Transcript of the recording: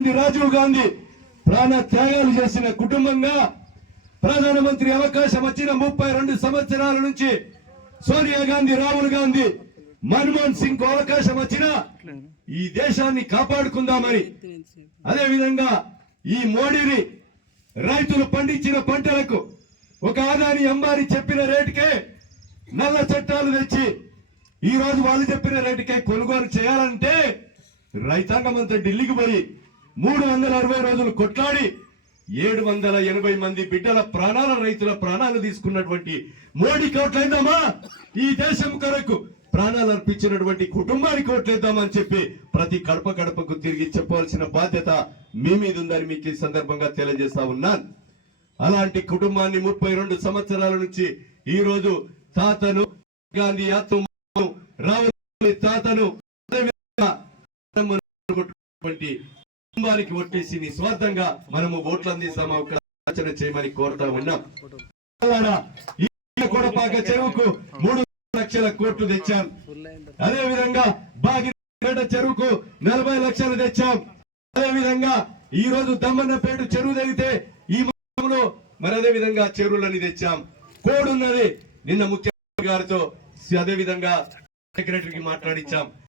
రాజీవ్ గాంధీ ప్రాణ త్యాగాలు చేసిన కుటుంబంగా ప్రధానమంత్రి అవకాశం వచ్చిన 32 సంవత్సరాల నుంచి సోనియా గాంధీ, రాహుల్ గాంధీ, మన్మోహన్ సింగ్ అవకాశం వచ్చిన ఈ దేశాన్ని కాపాడుకుందామని, అదే విధంగా ఈ మోడీని రైతులు పండించిన పంటలకు ఒక ఆదాని అంబానీ చెప్పిన రేటుకే నల్ల చట్టాలు తెచ్చి ఈ రోజు వాళ్ళు చెప్పిన రేటుకే కొనుగోలు చేయాలంటే రైతాంగం అంతా ఢిల్లీకి పోయి 360 రోజులు కొట్లాడి 780 మంది బిడ్డల ప్రాణాల, రైతుల ప్రాణాలు తీసుకున్నటువంటి మోడీ కోట్లేద్దామా, ఈ దేశం కొరకు ప్రాణాలు అర్పించినటువంటి కుటుంబానికి ఓట్లేద్దామని చెప్పి ప్రతి గడప గడపకు తిరిగి చెప్పవలసిన బాధ్యత మీ మీద ఉందని మీకు ఈ సందర్భంగా తెలియజేస్తా ఉన్నాను. అలాంటి కుటుంబాన్ని 32 సంవత్సరాల నుంచి ఈ రోజు తాతను గాంధీ రాహుల్ తాతను కుటుంబానికి ఓటేసి నిస్వార్థంగా మనము ఓట్లు అందిస్తాము ఆలోచన చేయమని కోరుతా ఉన్నాం. కొడపాక చెరువుకు 3 లక్షల కోట్లు తెచ్చాం. అదే విధంగా బాగిపేట చెరువుకు 40 లక్షలు తెచ్చాం. అదే విధంగా ఈ రోజు దమ్మన్నపేట చెరువు తెగితే ఈ మండలంలో మరి అదే విధంగా చెరువులని తెచ్చాం. కోడ్ ఉన్నది నిన్న ముఖ్యమంత్రి గారితో అదే విధంగా సెక్రటరీకి మాట్లాడించాం.